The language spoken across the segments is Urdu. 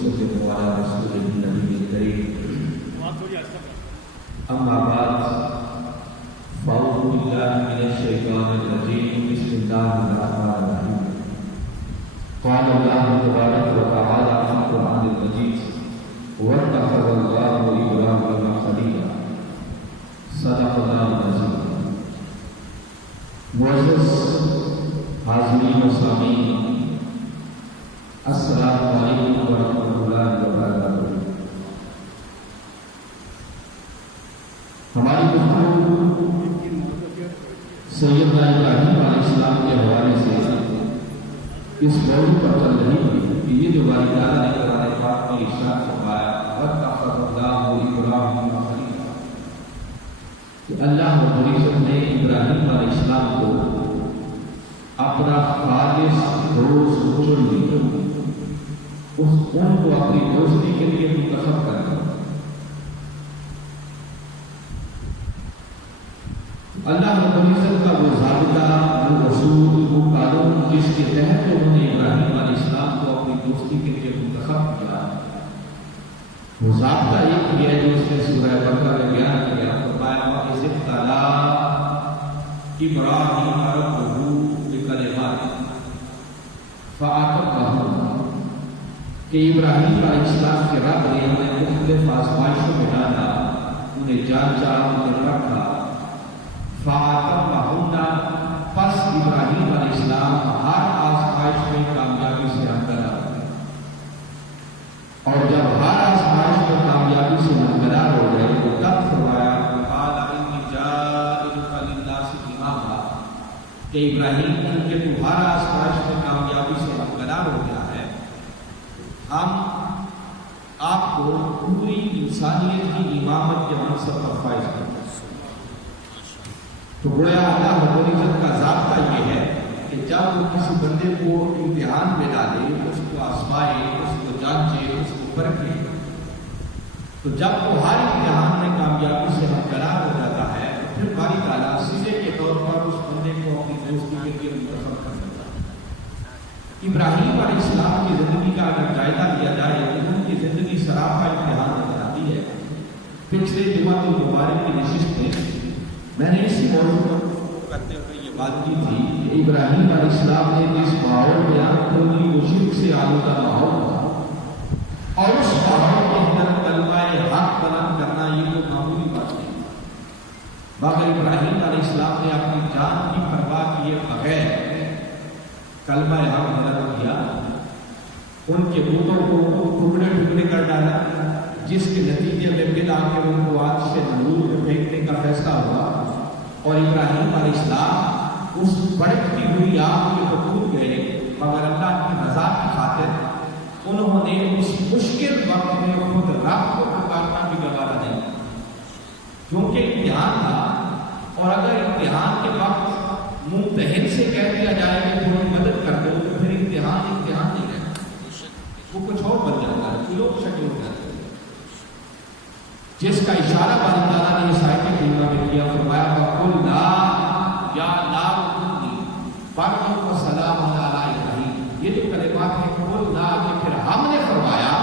وسلم على رسوله النبي الكريم أما بعد فأعوذ بالله من الشيطان الرجيم بسم الله الرحمن الرحيم قال الله تبارك وتعالى في القرآن المجيد واتخذ الله إبراهيم خليلا صدق الله العظيم. معزز حاضرین و سامعین، السلام علیکم ورحمۃ اللہ وبرکاتہ. ہماری گفتگو سیدنا ابراہیم علیہ السلام کے حوالے سے اس موضوع پر چل رہی ہے کہ یہ جو باری تعالیٰ نے قرآن پاک میں ارشاد فرمایا واتخذ اللہ ابراہیم خلیلا، کہ اللہ رب العزت نے ابراہیم علیہ السلام کو اپنا خالص دوست چن لیا، ان کو اپنی دوستی کے لیے منتخب کر دیا. اللہ رب العزت کا وہ ضابطہ، وہ اصول، وہ قانون جس کے تحت انہوں نے ابراہیم علیہ السلام کو اپنی دوستی کے لیے منتخب کیا، وہ ضابطہ ایک یہ ہے جو اس نے سورہ بقرہ میں بیان کیا. فرمایا وَإِذِ ابْتَلَىٰ إِبْرَاهِيمَ رَبُّهُ بِكَلِمَاتٍ فَأَتَمَّهُنَّ، کہ ابراہیم علیہ السلام کے رب نے انہیں مختلف آزمائشوں میں ڈالا، انہیں جانچا، انہیں رکھا. فَأَتَمَّهُنَّ، پس ابراہیم علیہ السلام ہر آزمائش میں کامیابی سے ہمکنار ہوئے، اور جب ہر آزمائش میں کامیابی سے ہمکنار ہو گئے تو تب فرمایا قَالَ إِنِّي جَاعِلُكَ لِلنَّاسِ إِمَامًا، کہ ابراہیم کیونکہ تمہارا آزمائش میں کامیابی سے ہمکنار ہو گیا ہے، ہم آپ کو پوری انسانیت کی امامت کے منصب پر فائز کریں. تو گویا اللہ رب العزت کا ضابطہ یہ ہے کہ جب وہ کسی بندے کو امتحان میں ڈالے، اس کو آزمائے، اس کو جانچے، اس کو پرکھے، تو جب وہ ہر امتحان میں کامیابی سے ہمکنار ہو جاتا ہے تو پھر باری تعالیٰ سزے کے طور پر اس بندے کو اپنی دوستی کے لیے منتخب کر دیتا ہے. ابراہیم علیہ السلام کی زندگی کا اگر جائزہ لیا جائے تو ان کی زندگی سراپا امتحان نظر آتی ہے. پچھلے جمعہ المبارک کی نشست میں میں نے اسی موضوع پر کرتے ہوئے یہ بات کی تھی کہ ابراہیم علیہ السلام نے جس ماحول بیان کو لی وہ شرک سے آلودہ ماحول تھا، اور اس ماحول کے اندر کلمہ حق بلند کرنا یہ کوئی معمولی بات نہیں تھی. مگر ابراہیم علیہ السلام نے اپنی جان کی پرواہ کیے بغیر کلمہ حق بلند کیا، ان کے بتوں کو ٹکڑے ٹکڑے کر ڈالا، جس کے نتیجے میں ملا کر ان کو آگ سے نور میں پھینکنے کا فیصلہ ہوا، اور ابراہیم علیہ السلام اس بڑکتی ہوئی آگ میں تو ڈوب گئے، مگر اللہ کی رضا کی خاطر انہوں نے اس مشکل وقت میں خود رب کو پکارنا بھی گوارا نہیں، کیونکہ امتحان تھا. اور اگر امتحان کے وقت ممتحن سے کہہ دیا جائے کہ تھوڑی مدد کر دو تو پھر امتحان نہیں رہتا، وہ کچھ اور بن جاتا ہے، لوگ شکل ہو جاتے ہیں. جس کا اشارہ باری تعالیٰ نے اس آیت کریمہ میں کیا، فرمایا وَقُلْنَا يَا نَارُ كُونِي بَرْدًا وَسَلَامًا عَلَىٰ إِبْرَاهِيمَ. یہ جو کلمات ہیں قُلْنَا کے پھر ہم نے فرمایا،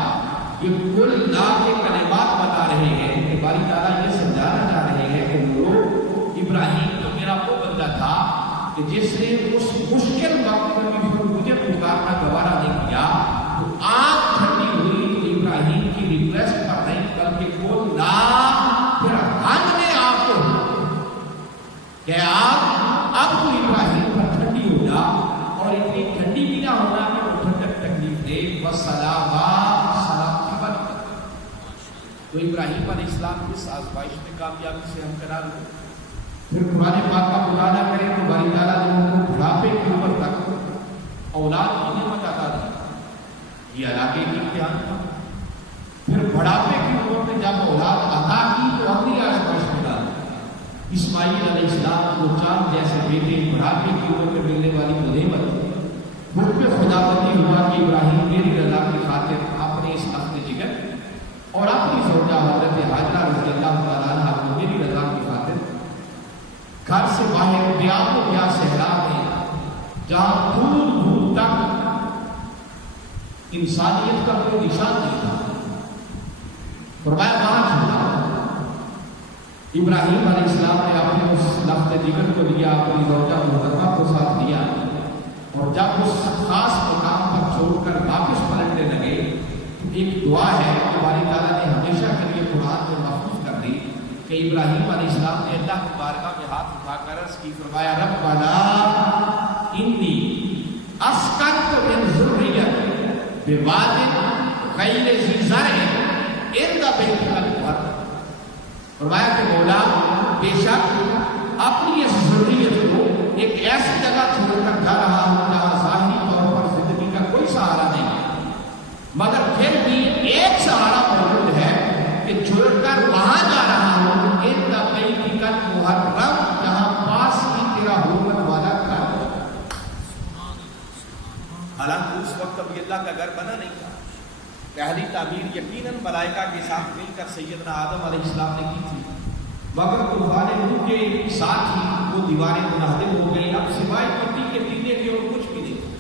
یہ قُلْنَا کے کلمات بتا رہے ہیں کہ باری تعالیٰ یہ سمجھانا چاہ رہے ہیں کہ لوگ ابراہیم تو میرا وہ بندہ تھا کہ جس نے اس مشکل وقت میں بھی مجھے پکارنا گوارا نہیں کیا، تو آگ ٹھنڈی ہوئی تو ابراہیم کی ریکویسٹ پر نہیں بلکہ قُلْنَا پھر ہم نے آپ کو کہ آپ اب تو ابراہیم پر ٹھنڈی ہو جا، اور اتنی ٹھنڈی بھی نہ ہونا کہ وہ ٹھنڈک تکلیف دے، وَسَلَامًا سلام کی برکت. تو ابراہیم علیہ السلام اس آزمائش میں کامیابی سے ہمکنار ہوئے. پھر قرآن پاک کا مطالعہ کریں تو باری تعالیٰ نے ان کو بڑھاپے کی عمر تک اولاد کی نعمت عطا دی، یہ علاقے کی امتحان تھا. پھر بڑھاپے کی عمر میں جب اولاد عطا کی تو اپنی آزمائش میں ڈال اسماعیل علیہ السلام کو چاند جیسے بیٹے بڑھاپے کی عمر میں ملنے والی وہ نعمت تھی. مجھ پہ خداوندی ہوا کہ ابراہیم میری رضا کی خاطر اپنے اس اخت جگر اور اپنی زوجہ حضرت حاجرہ رضی اللہ تعالیٰ عنہ کو میری رضا کی خاطر گھر سے باہر بیان و بیا صحرا میں جہاں دور دور تک انسانیت کا کوئی نشان نہیں تھا. فرمایا وہاں چھوڑا. ابراہیم علیہ السلام نے اپنے اس لفظ جگر کو لیا, اپنی زوجہ محترمہ کو ساتھ لیا, اور جب اس خاص مقام پر چھوڑ کر واپس پلٹنے لگے تو ایک دعا ہے کہ باری تعالیٰ نے ہمیشہ کے لیے قرآن میں محفوظ کر دی کہ ابراہیم علیہ السلام نے اللہ کی بارگاہ میں ہاتھ اٹھا کر عرض کی, فرمایا ربنا انی اسکنت من ذریتی بواد غیر ذی زرع عند بیتک المحرم. فرمایا کہ مولا بے شک اپنی اس ضروریت کو ایک ایسی جگہ چھوڑ کر جا رہا ہوں جہاں ظاہری طور پر زندگی کا کوئی سہارا نہیں ہے, مگر پھر بھی ایک سہارا موجود ہے کہ چھوڑ کر وہاں جا رہا ہوں عند بیتک المحرم, جہاں پاس ہی تیرا حرمت والا گھر ہے. حالانکہ اس وقت ابھی اللہ کا گھر بنا نہیں تھا. پہلی تعمیر یقیناً ملائکہ کے ساتھ مل کر سیدنا آدم علیہ السلام نے کی تھی, مگر طوفان نوح کے ساتھ ہی وہ دیواریں منہدم ہو گئی. اب سوائے مٹی کے ٹیلے کے اور کچھ بھی نہیں,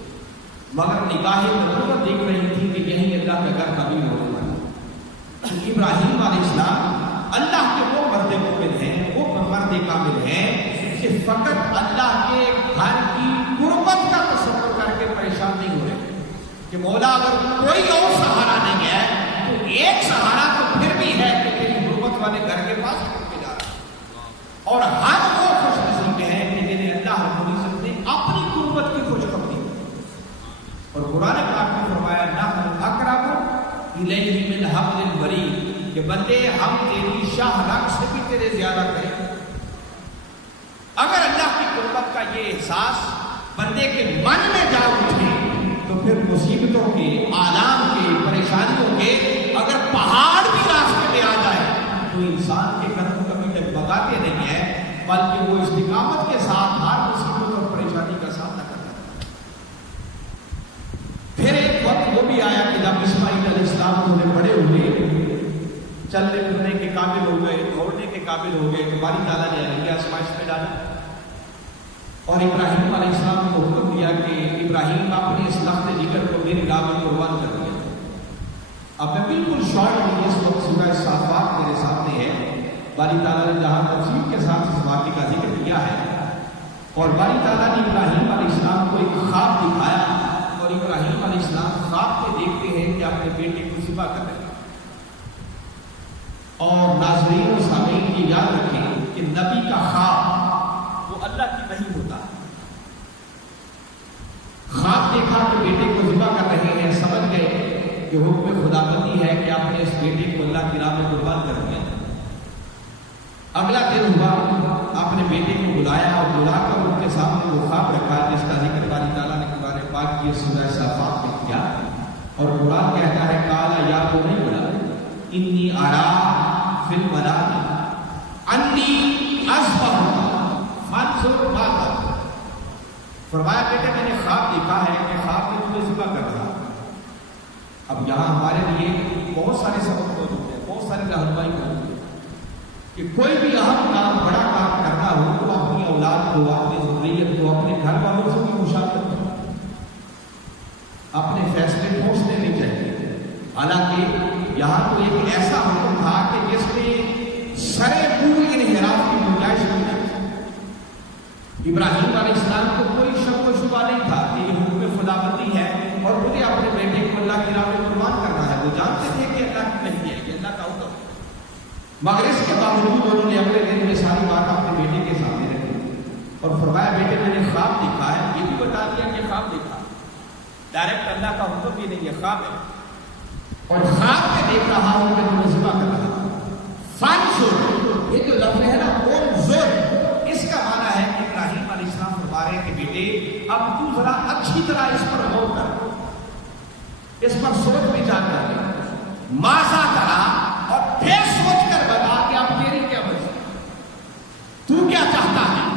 مگر نگاہ نبوت دیکھ رہی تھی کہ یہی اللہ کا گھر کبھی ہونے والا. ابراہیم علیہ السلام اللہ کے وہ مرد مومن ہیں, وہ مرد کامل ہیں کہ فقط اللہ کے گھر کی قربت کا تصور کر کے پریشان نہیں ہو رہے کہ مولا اگر کوئی اور سہارا نہیں ہے تو ایک سہارا تو پھر بھی ہے کہ تیری غربت والے گھر کے پاس چھوڑ کے جا رہا ہے. اور ہر وہ خوش نصیب ہیں کہ جنہیں اللہ رب العزت نے اپنی قربت کی خوشخبری دی. اور قرآن پاک میں فرمایا نحن اقرب الیہ من حبل الورید, کہ بندے ہم تیری شاہ رگ سے بھی تیرے زیادہ کریں. اگر اللہ کی قربت کا یہ احساس بندے کے من میں جا اٹھے تو پھر مصیبتوں کے, آلام کے, پریشانیوں کے اگر پہاڑ بھی راستے میں آ جائے تو انسان کے قدم کبھی ڈگمگاتے نہیں ہیں, بلکہ وہ استقامت کے ساتھ ہر مصیبت اور پریشانی کا سامنا کرتا ہے. پھر ایک وقت وہ بھی آیا کہ جب اسماعیل علیہ السلام تھوڑے بڑے ہوئے, چلنے پھرنے کے قابل ہو گئے, دوڑنے کے قابل ہو گئے, تو باری تعالیٰ نے علیہ آزمائش میں ڈالا اور ابراہیم علیہ السلام کو حکم دیا کہ ابراہیم اپنے اس لخت جگر کو میری راہ میں قربان کر دیا. اب میں بالکل شارٹ میں اس وقت سورہ صافات میرے سامنے ہے. باری تعالیٰ نے جہاں تفصیل کے ساتھ اس واقعے کا ذکر کیا ہے, اور باری تعالیٰ نے ابراہیم علیہ السلام کو ایک خواب دکھایا, اور ابراہیم علیہ السلام خواب میں دیکھتے ہیں کہ اپنے بیٹے کو ذبح کر رہے ہیں. اور ناظرین و سامعین یہ یاد رکھیں کہ نبی کا خواب وہ اللہ کی نہیں ہوتا. خواب دیکھا کہ بیٹے کو ذبح کر رہے ہیں, سمجھ گئے کہ حکم خداوندی ہے کہ آپ نے اس بیٹے کو اللہ کی راہ میں قربان کر دیا. اگلا دن ہوا, آپ نے بیٹے کو بلایا اور بلا کر ان کے سامنے وہ خواب رکھا جس کا ذکر باری تعالیٰ نے قرآن پاک کی سورہ صافات میں کیا. اور قرآن کہتا ہے کالا یا تو نہیں بولا انی ارا فی المنام انی اذبحک فانظر ماذا. فرمایا بیٹے میں نے خواب دیکھا ہے کہ خواب میں تمہیں ذبح کر رہا. اب یہاں ہمارے لیے بہت سارے سبق موجود ہیں, بہت ساری رہنمائی موجود ہے کہ کوئی بھی اہم کام, بڑا کام کرنا ہو تو اپنی اولاد کو, اپنی ضروریت کو, اپنے گھر والوں سے بھی مشاورت کرو, اپنے فیصلے ٹھوس لینے چاہیے. حالانکہ یہاں تو ایک ایسا حکم تھا کہ جس میں سرے پوری انحراف کی گنجائش نہیں تھی. ابراہیم علیہ السلام کو کوئی شک و شبہ نہیں تھا کہ یہ حکم خداوندی ہے اور مجھے اپنے بیٹے کو اللہ کی راہ میں قربان کرنا ہے. وہ جانتے تھے کہ اللہ کی نہیں ہے, کہ اللہ کا حکم ہے, مگر اس کے باوجود انہوں نے اگلے دن میں ساری بات اپنے بیٹے کے سامنے رکھی اور فرمایا بیٹے میں نے خواب دیکھا ہے. یہ بھی بتا دیا کہ خواب دیکھا, ڈائریکٹ اللہ کا حکم بھی نہیں ہے, خواب ہے, اور خواب میں دیکھ رہا ہوں کہ تمہیں ذبح کر رہا ہوں. فانظر, یہ جو لفظ ہے نا انظر, اس کا معنی ہے کہ ابراہیم علیہ السلام فرما رہے ہیں کہ بیٹے اب تو ذرا اچھی طرح اس پر غور کر, اس پر سوچ بچار کر لے, ماذا کرا, اور پھر سوچ کر بتا کہ اب تیری کیا مرضی, تو کیا چاہتا ہے,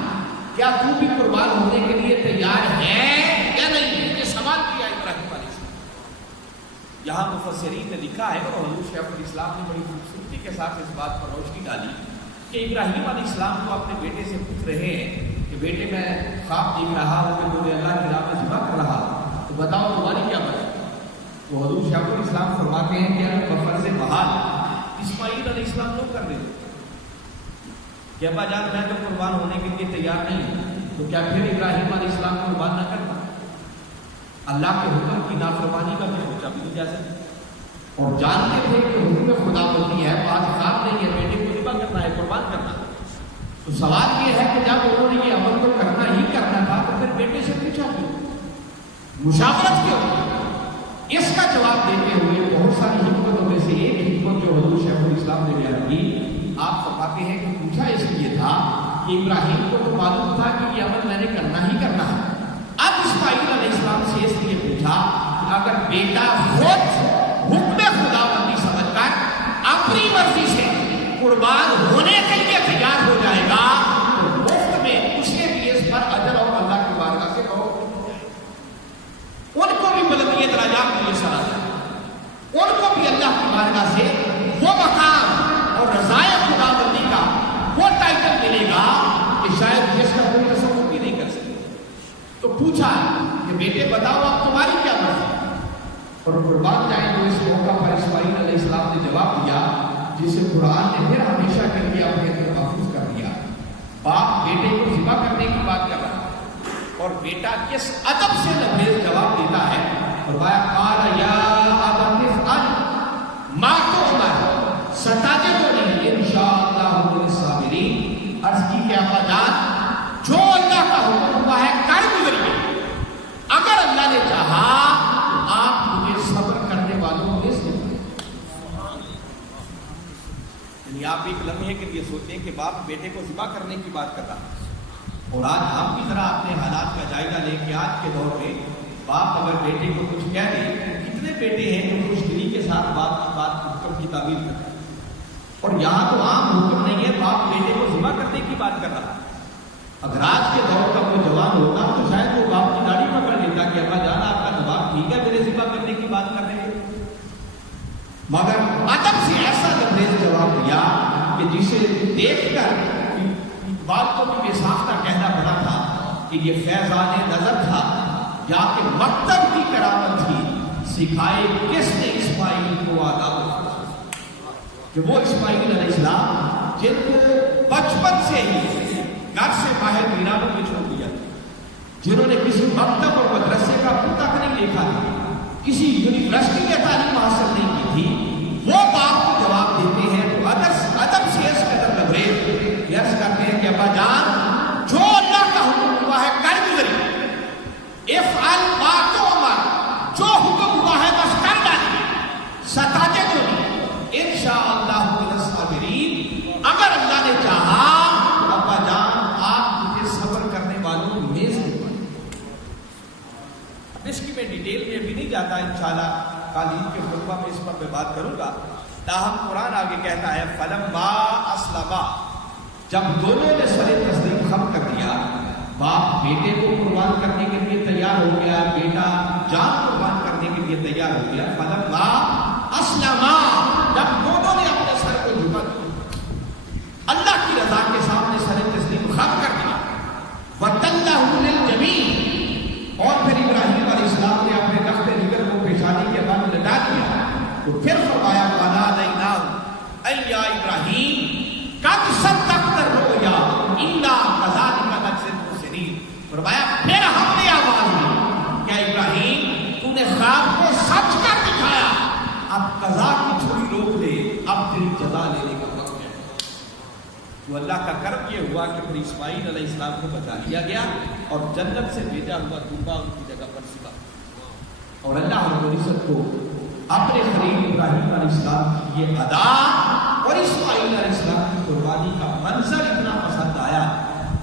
کیا تو بھی قربان ہونے کے لیے تیار ہے یا نہیں ہے. یہ سوال کیا ابراہیم علیہ السلام. یہاں مفسرین نے لکھا ہے اور حضور شیخ الاسلام نے بڑی خوبصورتی کے ساتھ اس بات پر روشنی ڈالی کہ ابراہیم علیہ السلام کو اپنے بیٹے سے پوچھ رہے ہیں کہ بیٹے میں خواب دیکھ رہا ہوں کہ مجھے اللہ کی راہ میں ذبح کر رہا ہوں, تو بتاؤ تمہاری کیا مرضی. تو حضور شیخ الاسلام فرماتے ہیں کہ اگر بفرض محال اسماعیل علیہ السلام لوگ کر دیتے کہ ابا جان میں تو قربان ہونے کے لیے تیار نہیں ہوں، تو کیا پھر ابراہیم علیہ السلام قربان نہ کرتا؟ اللہ کے حکم کی نافرمانی کا بھی سوچا بھی نہیں جا سکتا، اور جانتے تھے کہ حکم خدا ہوتی ہے، بات خراب نہیں ہے، بیٹے کو ذبح کرنا ہے، قربان کرنا ہے۔ تو سوال یہ ہے کہ جب انہوں نے یہ عمل تو کرنا ہی کرنا تھا تو پھر بیٹے سے پوچھا کیوں، مشاورت کیوں؟ اس کا جواب دیتے ہوئے بہت ساری حکمتوں میں سے ایک حکمت جو حضور شیخ الاسلام نے بیان کی، آپ فرماتے ہیں کہ پوچھا اس لیے تھا کہ ابراہیم کو تو معلوم تھا کہ یہ عمل میں نے کرنا ہی کرنا ہے، اب اسماعیل علیہ السلام سے اس لیے پوچھا کہ اگر بیٹا خود حکم خداوندی سمجھ کر اپنی مرضی سے قربان ہونے کے لیے تیار ہو جائے گا تو مفت میں اسے بھی اس پر اجر اور اللہ کی بارگاہ سے کہو، ان کو بھی بلندی درجات ملے سرا، ان کو بھی اللہ کی بارگاہ سے وہ مقام اور رضائے خداوندی کا وہ ٹائٹل ملے گا کہ شاید جس کا کوئی تصور بھی نہیں کر سکے۔ تو پوچھا کہ بیٹے بتاؤ اب تمہاری کیا مرضی اور قربان جائیں تو اس موقع پر اسماعیل علیہ السلام نے جواب دیا جسے قرآن نے پھر ہمیشہ کے لیے اپنے اندر محفوظ کر دیا۔ باپ بیٹے کو ذبح کرنے کی بات کر رہا اور بیٹا کس ادب سے لبریز جواب دیتا ہے، فرمایا قال یا ابت افعل ما تؤمر ستجدنی انشاءاللہ من الصابرین۔ عرض کی کہ ابا جان جو اللہ کا حکم ہوا ہے کر گزریے، اگر اللہ نے چاہا آپ مجھے صبر کرنے والوں میں سے ہیں۔ یعنی آپ ایک لمحے کے لیے سوچیں کہ باپ بیٹے کو ذبح کرنے کی بات کر رہا ہے، اور آج ہم بھی ذرا اپنے حالات کا جائزہ لیں کہ آج کے دور میں باپ اگر بیٹے کو کچھ کہہ دے، کتنے بیٹے ہیں جو خوش دلی کے ساتھ بات حکم کی تعبیر کرتے ہیں، اور یہاں تو عام حکم نہیں ہے، باپ بیٹے کو ذبح کرنے کی بات کر رہا ہے۔ اگر آج کے دور کا کوئی جوان ہوتا تو شاید وہ باپ کی داڑھی پکڑ لیتا کہ ابا جان آپ کا جواب ٹھیک ہے، میرے ذبح کرنے کی بات کر رہے ہیں، مگر ادب سے ایسا لبریز جواب دیا کہ جسے دیکھ کر بات کو بھی بے ساختہ کہنا پڑا تھا کہ یہ فیضان نظر تھا یا کہ مکتب کی کرامت تھی، سکھائے کس نے اسماعیل کو آداب، کہ وہ اسماعیل علیہ السلام جن کو بچپن سے ہی گھر سے باہر ویرانوں میں چھوڑ دیا، جنہوں نے کسی مکتب اور مدرسے کا تک نہیں دیکھا تھا، کسی یونیورسٹی میں تعلیم حاصل نہیں کی تھی، وہ باپ کو جواب دیتے ہیں تو ادب سے اس قدر لبریز یس کرتے ہیں کہ ابا جان جو اللہ کا حکم ہوا ہے کر گزری، افعل ما تؤمر، جو حکم ہوا ہے بس کر ڈالیے، ستجدنی انشاءاللہ من الصابرین، اگر اللہ نے چاہا ابا جان آپ مجھے صبر کرنے والوں میں سے ہیں۔ اس کی میں ڈیٹیل میں ابھی نہیں جاتا، انشاءاللہ قالین کے خطبہ میں اس پر میں بات کروں گا، تاہم قرآن آگے کہتا ہے فلما اسلما، جب دونوں نے سر تسلیم خم کر دیا، باپ بیٹے کو قربان کرنے کے لیے تیار ہو گیا، بیٹا جان قربان کرنے کے لیے تیار ہو گیا، فلما اسلما، جب دونوں نے اپنے سر کو جھکا دیا، اللہ کی رضا کے سامنے سر تسلیم خم کر دیا، وَتَلَّهُ لِلْجَبِينِ، اور پھر ابراہیم علیہ السلام نے اپنے تخت جگر کو پیشانی کے بعد لٹا دیا، تو پھر فرمایا وَنَادَيْنَاهُ أَن يَا إِبْرَاهِيمُ قَدْ صَدَّقْتَ الرُّؤْيَا إِنَّا كَذَلِكَ نَجْزِي الْمُحْسِنِينَ، فرمایا پھر ہم نے آواز دی، کیا ابراہیم تو نے خواب کو سچ کر دکھایا، اب قضا کی چھری روک لے، اب تیری جزا لینے کا وقت ہے۔ تو اللہ کا کرم یہ ہوا کہ پھر اسماعیل علیہ السلام کو بچا لیا گیا اور جنت سے بھیجا ہوا دودھا ان کی جگہ پر سکا، اور اللہ رب العزت کو اپنے خلیل ابراہیم علیہ السلام کی یہ ادا اور اسماعیل علیہ السلام کی قربانی کا منظر اتنا پسند آیا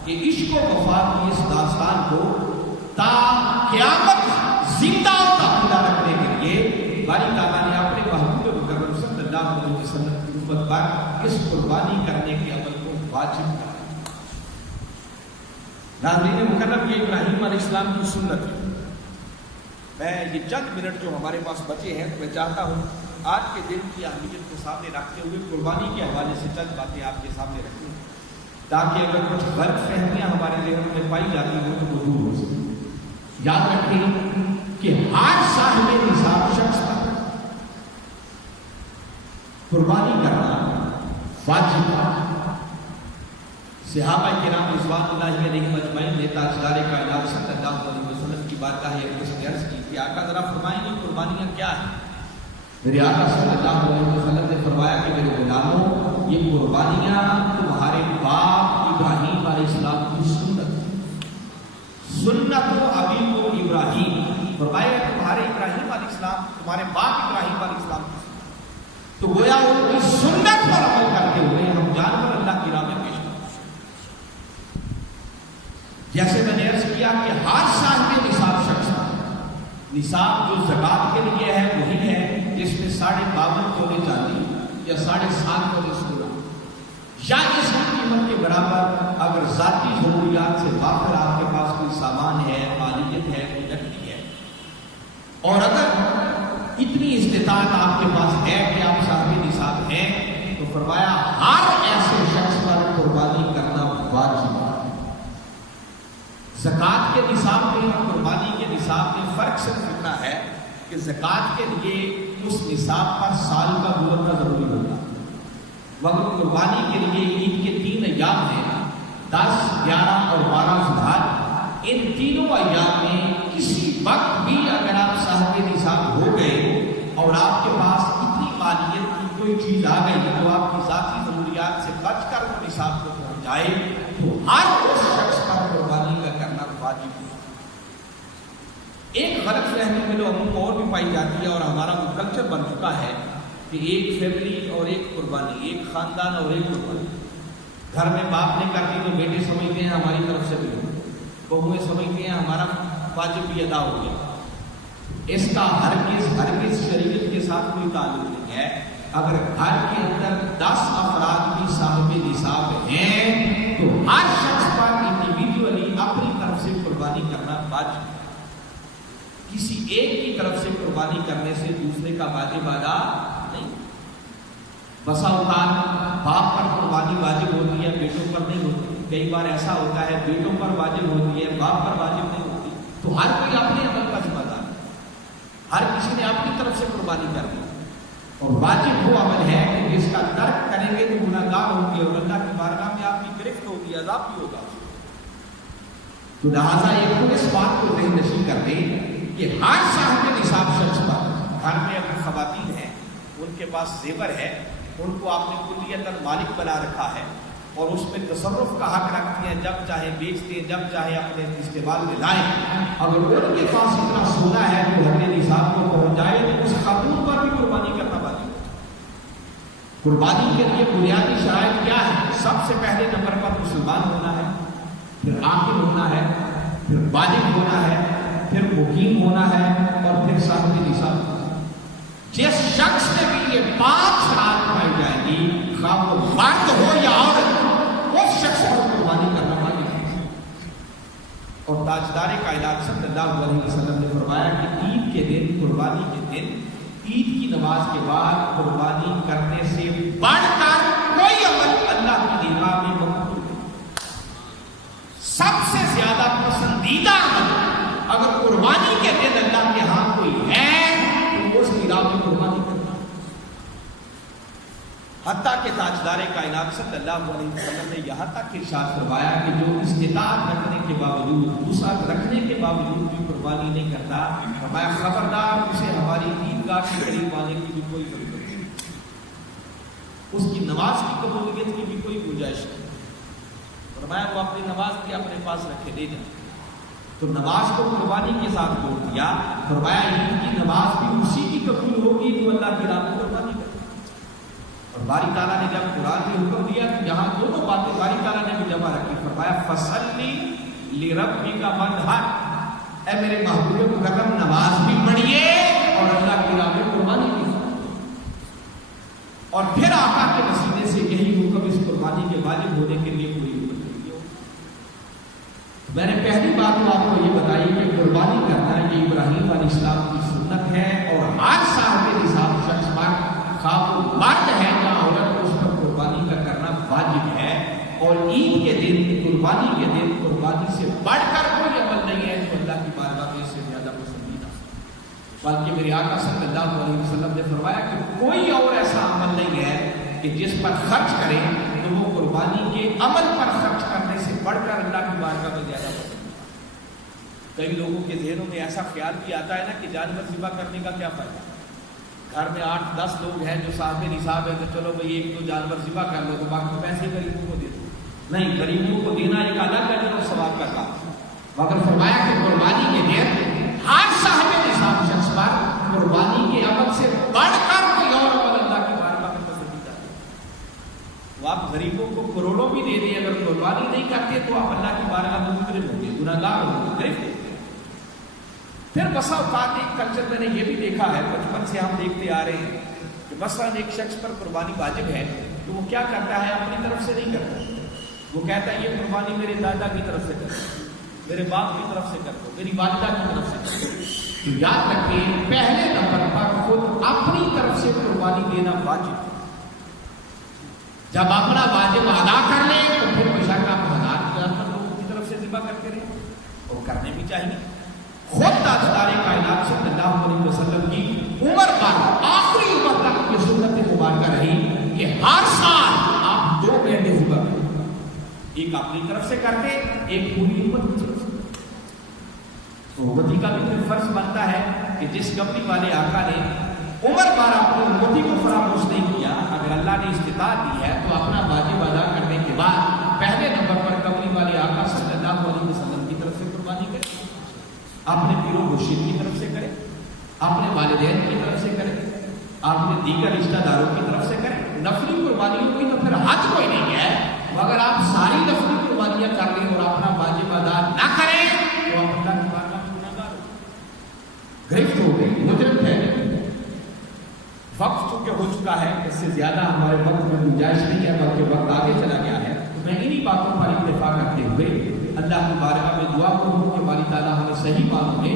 کہ عشق و وفا کی اس داستان کو تا قیامت زندہ اور زندہ رکھنے کے لیے باری تعالیٰ نے اپنے محبوب مکرم صلی اللہ علیہ وسلم کی امت پر اس قربانی کرنے کے عمل کو واجب کر دیا۔ ناظرین مکرم، یہ ابراہیم علیہ السلام کی سنت ہے۔ میں یہ چند منٹ جو ہمارے پاس بچے ہیں تو میں چاہتا ہوں آج کے دن کی اہمیت کو سامنے رکھتے ہوئے قربانی کے حوالے سے چند باتیں آپ کے سامنے رکھوں تاکہ اگر کچھ غلط فہمیاں ہمارے ذہن میں پائی جاتی ہوں تو وہ دور ہو سکے۔ یاد رکھیں کہ ہر صاحب نصاب شخص پر قربانی کرنا واجب ہے۔ صحابہ کرام رضوان اللہ علیہم اجمعین نے تاجدار کائنات صلی اللہ علیہ وسلم کی بارگاہ اقدس میں عرض کی کہ آقا ذرا فرمائیں گے قربانیاں کیا ہیں؟ میرے آقا صلی اللہ علیہ وسلم نے فرمایا کہ میرے غلاموں، یہ قربانیاں تمہارے باپ ابراہیم علیہ السلام کی سنت و ابی کو ابراہیم، فرمایا تمہارے ابراہیم علیہ السلام، تمہارے باپ ابراہیم علیہ السلام کی سنت، تو گویا ان کی سنت پر عمل کرتے ہوئے ہم جانور اللہ کی راہ میں پیش کرتے ہیں۔ جیسے میں نے عرض کیا کہ ہر صاحب نصاب شخص، نصاب جو زکوٰۃ کے لیے ہے وہی ہے جس میں 52.5 تولے چاندی یا 7.5 تولے سونا یا اس کی قیمت کے برابر اگر ذاتی ضروریات سے باہر آپ کے پاس کوئی سامان ہے، مالیت ہے، کوئی لکڑی ہے، اور اگر اتنی استطاعت آپ کے پاس ہے کہ آپ صاحب نصاب ہیں، تو فرمایا ہر ایسے شخص پر قربانی کرنا واجب ہے۔ زکوٰۃ کے نصاب میں اور قربانی کے نصاب میں فرق صرف اتنا ہے کہ زکوٰۃ کے لیے اس نصاب پر سال کا گزرنا ضروری ہوتا ہے، مگر قربانی کے لیے عید کے 3 ایام ہیں، 10، 11 اور 12 ذوالحج، ان تینوں ایام میں کسی وقت بھی اگر آپ صاحب نصاب ہو گئے اور آپ کے پاس اتنی مالیت کی کوئی چیز آ گئی جو آپ کی ذاتی ضروریات سے بچ کر وہ نصاب کو پہنچ جائے، تو ہر اس شخص پر قربانی کا کرنا واجب ہے۔ ایک غلط فہمی میں لوگوں کو اور بھی پائی جاتی ہے اور ہمارا وہ کلچر بن چکا ہے کہ ایک فیملی اور ایک قربانی، ایک خاندان اور ایک قربانی۔ گھر میں باپ نے کر دی تو بیٹے سمجھتے ہیں ہماری طرف سے بھی ہو، بہویں سمجھتے ہیں ہمارا واجب بھی ادا ہو گیا۔ اس کا ہرگز شریعت کے ساتھ کوئی تعلق نہیں ہے۔ اگر گھر کے اندر 10 افراد بھی صاحب نصاب ہیں تو ہر شخص پر انڈیویجولی اپنی طرف سے قربانی کرنا واجب ہے۔ کسی ایک کی طرف سے قربانی کرنے سے دوسرے کا واجب ادا نہیں۔ بسا اوقات باپ پر قربانی واجب ہوتی ہے، بیٹوں پر نہیں ہوتی۔ کئی بار ایسا ہوتا ہے بیٹوں پر واجب ہوتی ہے، باپ پر واجب نہیں ہوتی۔ تو ہر کوئی اپنے عمل کا ذمہ دار ہے، ہر کسی نے اپنی طرف سے قربانی کر دی، اور واجب وہ عمل ہے کہ جس کا ترک کریں گے تو گناہگار ہوں گے اور اللہ کی بارگاہ میں آپ کی گرفت ہوگی، عذاب بھی ہوگا۔ تو لہٰذا ایک تو اس بات کو ذہن نشین کر دیں کہ ہر صاحب نصاب شخص پر، گھر میں اگر خواتین ہیں ان کے پاس زیور ہے، ان کو آپ نے کلیتاً مالک بنا رکھا ہے اور اس میں تصرف کا حق رکھتی ہیں، جب چاہے بیچتے ہیں، جب چاہے اپنے استعمال میں لائیں۔ اگر ان کے پاس اتنا سونا ہے تو حد نصاب کو پہنچ جائے تو اس خاتون پر بھی قربانی کرنا واجب ہے۔ قربانی کے لیے بنیادی شرائط کیا ہے؟ سب سے پہلے نمبر پر مسلمان ہونا ہے، پھر عاقل ہونا ہے، پھر بالغ ہونا ہے، پھر مقیم ہونا ہے، اور پھر صاحب نصاب۔ جس شخص میں بھی یہ 5 شرائط پائی جائیں گی، خواہ وہ مرد ہو یا عورت، اس شخص پر قربانی کرنا واجب ہے۔ اور تاجدار کائنات صلی اللہ علیہ وسلم نے فرمایا کہ عید کے دن، قربانی کے دن، عید کی نماز کے بعد قربانی کرنے سے بڑھ کر کوئی عمل اللہ کی نگاہ میں مقبول نہیں۔ سب سے زیادہ پسندیدہ عمل اگر قربانی کے دن اللہ کے ہاں کوئی ہے تو اس کی راہ میں قربانی کرنا۔ حتیٰ کہ تاجدار کائنات صلی اللہ علیہ وسلم نے یہاں تک ارشاد فرمایا کہ جو استطاعت رکھنے کے باوجود، وسعت رکھنے کے باوجود بھی قربانی نہیں کرتا، فرمایا خبردار اسے ہماری عیدگاہ کے قریب آنے کی بھی کوئی ضرورت نہیں، اس کی نماز کی قبولیت کی بھی کوئی گنجائش نہیں۔ فرمایا وہ اپنی نماز بھی اپنے پاس رکھے لے جائے۔ تو نماز کو قربانی کے ساتھ جوڑ دیا۔ فرمایا عید کی نماز بھی اسی کی قبول ہوگی جو اللہ کی راہ میں قربانی کرے۔ اور باری تعالیٰ نے جب قرآن میں حکم دیا تو جہاں دونوں باتیں باری تعالیٰ نے بھی جمع رکھی، فرمایا فصلی لربک وانحر، اے میرے محبوب مکرم نماز بھی پڑھیے اور اللہ کی راہ میں قربانی بھی۔ اور پھر آقا کے وسیلے سے یہی حکم اس قربانی کے واجب ہونے کے لیے پوری حکم دی ہو۔ میں نے پہلی بات تو آپ کو یہ بتائی کہ قربانی کرنا یہ ابراہیم علیہ السلام کی سنت ہے، اور ہر صاحب نصاب شخص پر، خواہ وہ مرد ہے یا عورت، اس پر قربانی کا کرنا واجب ہے۔ اور عید کے دن، قربانی کے دن، قربانی سے بڑھ کر کوئی عمل نہیں ہے جو اللہ کی بارگاہ میں اس سے زیادہ پسندیدہ، بلکہ میرے آقا صلی اللہ علیہ وسلم نے فرمایا کہ کوئی اور ایسا عمل نہیں ہے کہ جس پر خرچ کریں تو وہ قربانی کے عمل پر خرچ کرنے سے بڑھ کر اللہ کی بارگاہ میں زیادہ پڑے۔ کئی لوگوں کے ذہنوں میں ایسا خیال بھی آتا ہے نا کہ جانور ذبح کرنے کا کیا فائدہ، گھر میں 8-10 لوگ ہیں جو صاحب نصاب ہے تو چلو بھئی 1-2 جانور ذبح کر لو تو باقی پیسے غریبوں کو دے دو۔ نہیں، غریبوں کو دینا ایک الگ اجر اور ثواب کا کام ہے، مگر فرمایا کہ قربانی کے دن ہر صاحب نصاب شخص پر قربانی کے عمل سے بڑھ کر کوئی اور عمل اللہ کی بارگاہ میں پسندیدہ ہے۔ وہ آپ غریبوں کو کروڑوں بھی دے دیں، اگر قربانی نہیں کرتے تو آپ اللہ کی بارگاہ میں مجرم ہوں گے، گناہگار ہوں گے، گرفت ہوں گے۔ پھر بسا اوقات ایک کلچر میں نے یہ بھی دیکھا ہے، بچپن سے ہم دیکھتے آ رہے ہیں کہ مثلاً ایک شخص پر قربانی واجب ہے تو وہ کیا کرتا ہے، اپنی طرف سے نہیں کرتا، وہ کہتا ہے یہ قربانی میرے دادا کی طرف سے کر دو، میرے باپ کی طرف سے کر دو، میری والدہ کی طرف سے کر دو۔ تو یاد رکھیں پہلے نمبر پر خود اپنی طرف سے قربانی دینا واجب ہے۔ جب اپنا واجب ادا کر لیں تو پھر بشک آپ ہزار لوگوں کی طرف سے ذبح کرتے رہیں، وہ کرنے بھی چاہیے۔ خود تاجدار کائنات صلی اللہ علیہ وسلم کی عمر پر آخری عمر تک یہ سنت مبارکہ رہی کہ ہر سال آپ 2 مینڈے ذبح کریں، ایک اپنی طرف سے کرتے، ایک پوری امت کی طرف سے۔ تو امتی کا بھی پھر فرض بنتا ہے کہ جس کمری والے آقا نے عمر پر اپنی امتی کو فراموش نہیں کیا، اگر اللہ نے استطاعت دی ہے تو اپنا واجب ادا کرنے کے بعد پہلے نمبر پر کمری والے آقا صلی اللہ علیہ وسلم کی طرف سے قربانی کرے، اپنے پیر و مرشد کی طرف سے کرے، اپنے والدین کی طرف سے کرے، اپنے دیگر رشتہ داروں کی طرف سے کرے۔ نفلی قربانیوں کی تو پھر حج کوئی نہیں ہے، مگر آپ ساری نفلی قربانیاں کر لیں اور اپنا واجب ادا نہ کریں تو آپ اللہ کی بارگاہ میں گنہگار ہو، گرفت ہو گئی، مجرم ہے۔ وقت چونکہ ہو چکا ہے، اس سے زیادہ ہمارے وقت میں گنجائش نہیں ہے، بلکہ وقت آگے چلا گیا ہے، تو میں انہی باتوں پر اتفاق کرتے ہوئے اللہ کی بارگاہ میں دعا کروں کہ باری تعالیٰ ہمیں صحیح معلوم ہے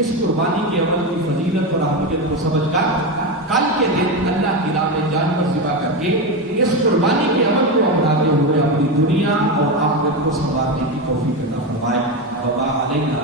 اس قربانی کے عمل کی فضیلت اور اہمیت کو سمجھ کر کل کے دن اللہ کی راہ میں جانور ذبح کر کے اس قربانی کے عمل کو اپناتے ہوئے اپنی دنیا اور آخرت کو سنوارنے کی توفیق عطا فرمائے۔ وما علینا